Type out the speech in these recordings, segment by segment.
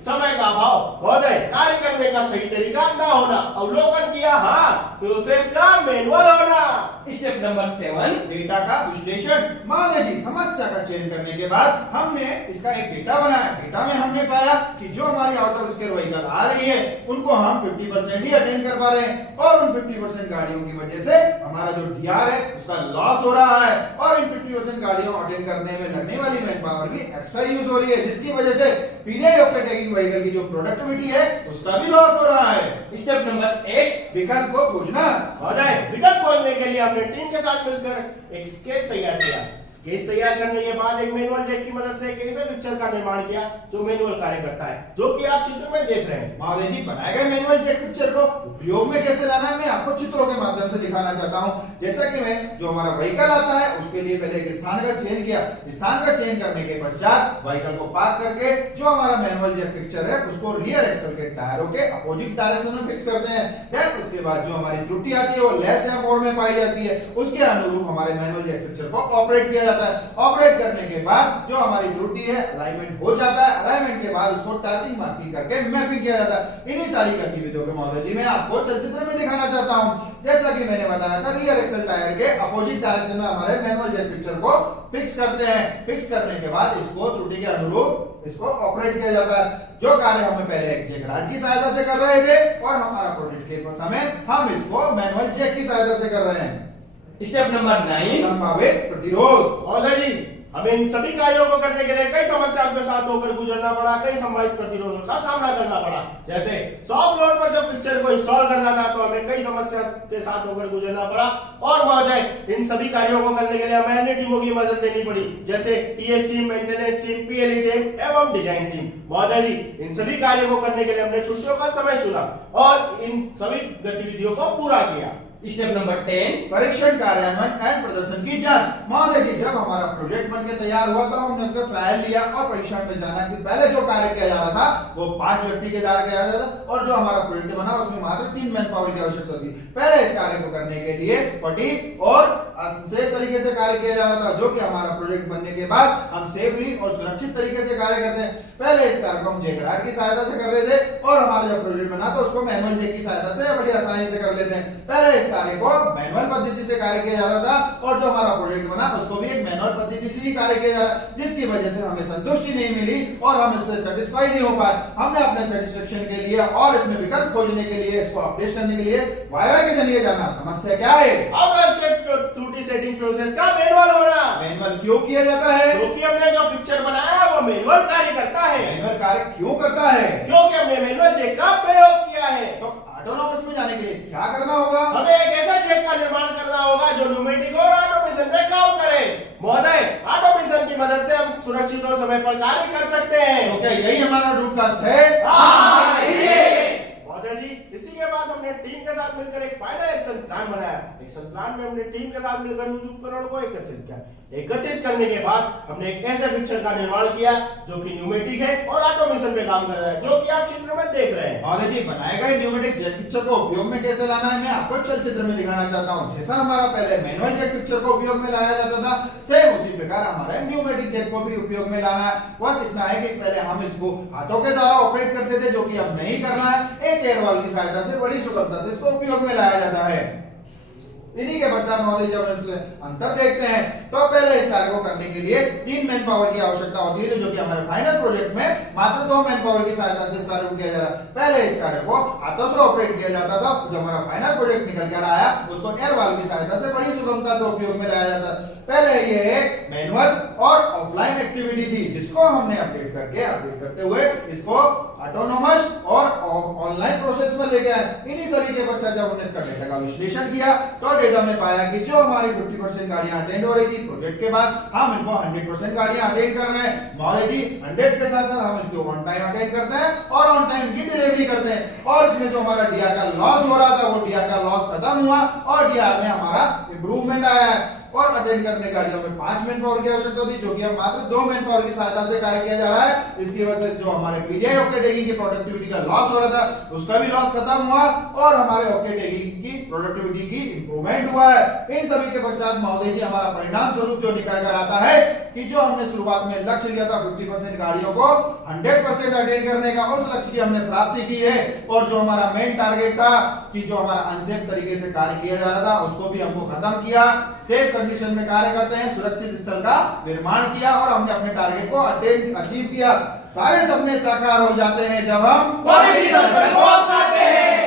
समय का अभाव, महोदय कार्य करने का सही तरीका ना होना, अवलोकन किया हाँ, प्रोसेस का मैनुअल होना। स्टेप नंबर 7, डेटा का विश्लेषण। महोदय जी, समस्या का चयन करने के बाद हमने इसका एक डेटा बनाया। डेटा में हमने पाया कि जो हमारी आउट ऑफ स्केल व्हीकल आ रही है उनको हम 50% ही अटेंड कर पा रहे हैं और उन 50% गाड़ियों की वजह से हमारा जो डीआर है उसका लॉस हो रहा है और इन 50% गाड़ियों अटेंड करने में लगने वाली मैन पावर भी एक्स्ट्रा यूज हो रही है, जिसकी वजह से पीने योग्य टैगिंग व्हीकल की जो प्रोडक्टिविटी है उसका भी लॉस हो रहा है। स्टेप नंबर 8, विकल्प को खोजना। महोदय विकल्प खोजने के लिए हमने टीम के साथ मिलकर एक स्केच तैयार किया। स्केच तैयार करने के बाद एक मैनुअल जैक की मदद से एक ऐसे पिक्चर का निर्माण किया जो मैनुअल कार्य करता है, जो कि आप चित्र में देख रहे हैं। महोदय जी, बनाए गए मैनुअल जैक पिक्चर को उपयोग में कैसे लाना है मैं आपको चित्रों के माध्यम से दिखाना चाहता हूं। जैसा कि मैं जो हमारा व्हीकल आता है उसके लिए पहले एक स्थान का चयन किया। स्थान का चयन करने के पश्चात व्हीकल को पार्क करके जो हमारा मैनुअल जैक पिक्चर है उसको रियर एक्सल के टायरों के अपोजिट डायरेक्शन में फिक्स करते हैं। देन उसके बाद जो हमारी त्रुटि आती है वो लेस या मोर में पाई जाती है, उसके अनुरूप हमारे मैनुअल जैक पिक्चर को ऑपरेट किया जाता है। ऑपरेट करने के बाद जो हमारी त्रुटि है अलाइनमेंट हो जाता है। अलाइनमेंट के बाद उसको टार्गेटिंग मार्किंग करके मैपिंग किया जाता है। इन्हीं सारी गतिविधियों को महोदय जी मैं आपको चलचित्र में दिखाना चाहता हूं। जैसा कि मैंने बताया था, रियर एक्सल टायर के अपोजिट डायरेक्शन में हमारे मैनुअल जैक पिक्चर को फिक्स करते हैं। फिक्स करने के बाद इसको त्रुटि के अनुरूप इसको ऑपरेट किया जाता है। जो कार्य हमें पहले एक जैक रॉड की सहायता से कर रहे थे और हमारा प्रोजेक्ट के समय हम इसको मैनुअल जैक की सहायता से कर रहे हैं। स्टेप नंबर 9, संभावित प्रतिरोध। महोदय जी, हमें इन सभी कार्यों को करने के लिए कई समस्याओं के साथ होकर गुजरना पड़ा, कई संभावित प्रतिरोधों का सामना करना पड़ा। जैसे सॉफ्ट लोड पर जब पिक्चर को इंस्टॉल करना था तो हमें कई समस्या के साथ होकर गुजरना पड़ा और महोदय इन सभी कार्यों को करने के लिए हमें अन्य टीमों की मदद लेनी पड़ी, जैसे TS team, maintenance team, PLE team एवं डिजाइन टीम। महोदय जी, इन सभी कार्यों को करने के लिए हमने छुट्टियों का समय चुना और इन सभी गतिविधियों को पूरा किया। स्टेप नंबर 10, परीक्षण, कार्यान्वयन एंड प्रदर्शन की जांच। महोदय जी, जब हमारा प्रोजेक्ट बनकर तैयार हुआ तो हमने उसका ट्रायल लिया और परीक्षण में जाना कि पहले जो कार्य किया जा रहा था वो 5 व्यक्ति के द्वारा किया जा रहा था और जो हमारा प्रोजेक्ट बना उसमें मात्र 3 मैन पावर की आवश्यकता थी। पहले इस कार्य को करने के लिए सटीक और सेफ तरीके से कार्य किया जा रहा था, जो कि हमारा प्रोजेक्ट बनने के बाद हम सेफली और सुरक्षित तरीके से कार्य करते हैं। पहले इस कार्य को हम जैक रॉड की सहायता से कर रहे थे और हमारा जब प्रोजेक्ट बना तो उसको मैनुअल जैक की सहायता से बड़ी आसानी से कर लेते हैं। पहले इस कार्य को मैनुअल पद्धति से कार्य किया जा रहा था और जो हमारा प्रोजेक्ट बना उसको भी एक मैनुअल पद्धति से ही कार्य किया जा रहा है, जिसकी वजह से हमें संतुष्टि नहीं मिली और हम इससे सेटिस्फाई नहीं हो पाए। हमने अपने सेटिस्फेक्शन के लिए और इसमें विकल्प खोजने के लिए, इसको अपडेट करने के लिए वाईवाई के जरिए जाना। समस्या क्या है? त्रुटि सेटिंग प्रोसेस का मैनुअल होना। मैनुअल क्यों किया जाता है? क्योंकि हमने जो पिक्चर बनाया वो मैनुअल कार्य करता है। मैनुअल कार्य क्यों करता है? क्योंकि हमने मैनुअल जैक का प्रयोग किया है। तो ऑटोनोमस में जाने के लिए क्या करना होगा? हमें एक ऐसा जैक का निर्माण करना होगा जो न्यूमेटिक और ऑटोमेशन में काम करे। महोदय, ऑटोमेशन की मदद से हम सुरक्षित और समय पर कार्य कर सकते हैं। तो क्या यही हमारा रूटकास्ट है? महोदय जी, इसी के बाद हमने टीम के साथ मिलकर एक फाइनल एक्शन प्लान बनाया। एक्शन प्लान में हमने टीम के साथ मिलकर उस उपकरण को एकत्रित किया। एकत्रित करने के बाद हमने एक ऐसे पिक्चर का निर्माण किया जो कि न्यूमेटिक है और ऑटोमेशन पे काम कर रहा है, जो कि आप चित्र में देख रहे हैं। महोदय जी, बनाए गए न्यूमेटिक जैक पिक्चर को उपयोग में कैसे लाना है मैं आपको चलचित्र में दिखाना चाहता हूं। जैसा हमारा पहले मैनुअल जैक पिक्चर को उपयोग में लाया जाता था, सेम उसी प्रकार हमारा न्यूमेटिक जैक को भी उपयोग में लाना है। बस इतना है कि पहले हम इसको हाथों के द्वारा ऑपरेट करते थे, जो कि अब नहीं करना है। एक एयर वाल्व की सहायता से बड़ी सुगमता से इसको उपयोग में लाया जाता है। इन्हीं के पश्चात महोदय जब हम अंतर देखते हैं तो पहले इस कार्य को करने के लिए 3 मैन पावर की आवश्यकता होती है, जो कि हमारे फाइनल प्रोजेक्ट में मात्र 2 मैन पावर की सहायता से इस कार्य को किया जा रहा है। पहले इस कार्य को हाथों से ऑपरेट किया जाता था, जो हमारा फाइनल प्रोजेक्ट निकल कर आया उसको एयर वाल्व की सहायता से बड़ी सुगमता से उपयोग में लाया जाता है। पहले ये एक मैनुअल और ऑफलाइन एक्टिविटी थी, जिसको हमने अपडेट करते हुए इसको ऑटोनोमस और ऑनलाइन प्रोसेस में ले गए। इन्हीं सभी के पश्चात जब हमने इसका डेटा का विश्लेषण किया तो डेटा में पाया कि जो हमारी 50% गाड़ियां अटेंड हो रही थी प्रोजेक्ट के बाद, हम इनको 100% गाड़ियां अटेंड कर रहे हैं। महोदय जी, 100 के साथ साथ हम इसको ऑन टाइम अटेंड करते हैं और ऑन टाइम की डिलीवरी करते हैं। और इसमें जो हमारा डीआर का लॉस हो रहा था वो डीआर का लॉस खत्म हुआ और डीआर में हमारा इंप्रूवमेंट आया है। और अटेंड करने गाड़ियों में 5 मैन पावर की आवश्यकता थी, जो कि अब मात्र 2 मैन पावर की सहायता से कार्य किया जा रहा है। इसकी वजह से जो हमारे पीडीआई ऑक्टेट टैगिंग की प्रोडक्टिविटी का लॉस हो रहा था, उसका भी लॉस खत्म हुआ और हमारे ऑक्टेट टैगिंग की प्रोडक्टिविटी की इंप्रूवमेंट हुआ है। इन सभी के पश्चात महोदय जी हमारा परिणाम स्वरूप जो निकल कर आता है कि जो हमने शुरुआत में लक्ष्य लिया था 50% गाड़ियों को 100% अटेंड करने का, उस लक्ष्य की हमने प्राप्ति की है। और जो हमारा मेन टारगेट था कि जो हमारा अनसेफ तरीके से कार्य किया जा रहा था, उसको भी हमको खत्म किया। सेफ कंडीशन में कार्य करते हैं, सुरक्षित स्थल का निर्माण किया और हमने अपने टारगेट को अचीव किया। सारे सपने साकार हो जाते हैं जब हम क्वालिटी सर्कल को अपनाते हैं।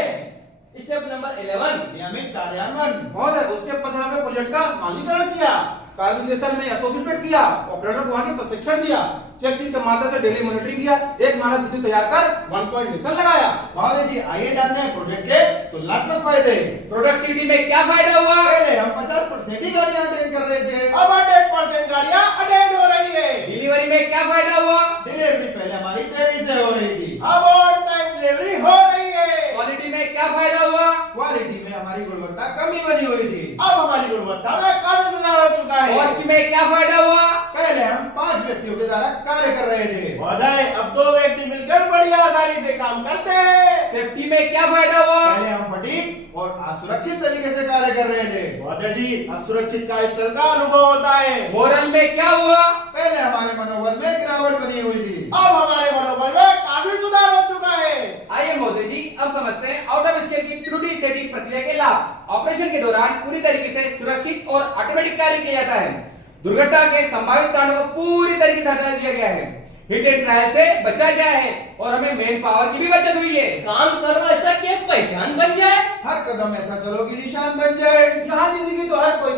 स्टेप नंबर 11 नियमित कार्यान्वयन। और उसके पश्चात हमें प्रोजेक्ट का मानकीकरण किया, कार्य निर्देशन में एसओपी किया, ऑपरेटर को वहां के प्रशिक्षण दिया, चेक शीट के माध्यम से डेली मॉनिटरिंग किया, एक मानक विधि तैयार कर 1 पॉइंट मिशन लगाया। महोदय जी आइए जानते हैं प्रोजेक्ट के तुलनात्मक फायदे। प्रोडक्टिविटी में क्या फायदा हुआ? पहले हम 50% ही गाड़ियां अटेंड कर रहे थे, अब 100% गाड़ियां अटेंड हो रही है। डिलीवरी में क्या फायदा हुआ? डिलीवरी पहले हमारी देरी से हो रही थी, अब ऑन टाइम डिलीवरी हो रही है। क्वालिटी में क्या फायदा हुआ? क्वालिटी में हमारी गुणवत्ता कमी बनी हुई थी, अब हमारी गुणवत्ता में काफी सुधार हो चुका है। कॉस्ट में क्या फायदा हुआ? पहले हम 5 व्यक्तियों के द्वारा कार्य कर रहे थे, महोदय अब 2 व्यक्ति मिलकर बड़ी आसानी से काम करते हैं। सेफ्टी में क्या फायदा हुआ? पहले हम फटीग और असुरक्षित तरीके से कार्य कर रहे थे, महोदय जी अब सुरक्षित कार्यस्थल का अनुभव होता है। मोरल में क्या हुआ? पहले हमारे मनोबल में गिरावट बनी हुई थी, अब हमारे मनोबल में काफी सुधार हो चुका है। आइए महोदय जी अब समझते हैं आउट ऑफ स्केल की त्रुटि सेटिंग प्रक्रिया के लाभ। ऑपरेशन के दौरान पूरी तरीके से सुरक्षित और ऑटोमेटिक कार्य किया जाता है। दुर्घटना के संभावित कारणों को पूरी तरीके से हटा दिया गया है। हिट एंड ट्रायल से बचा गया है और हमें मेन पावर की भी बचत हुई है। काम करो ऐसा कि पहचान बन जाए, हर कदम ऐसा चलो कि निशान बन जाए। यहाँ जिंदगी तो हर कोई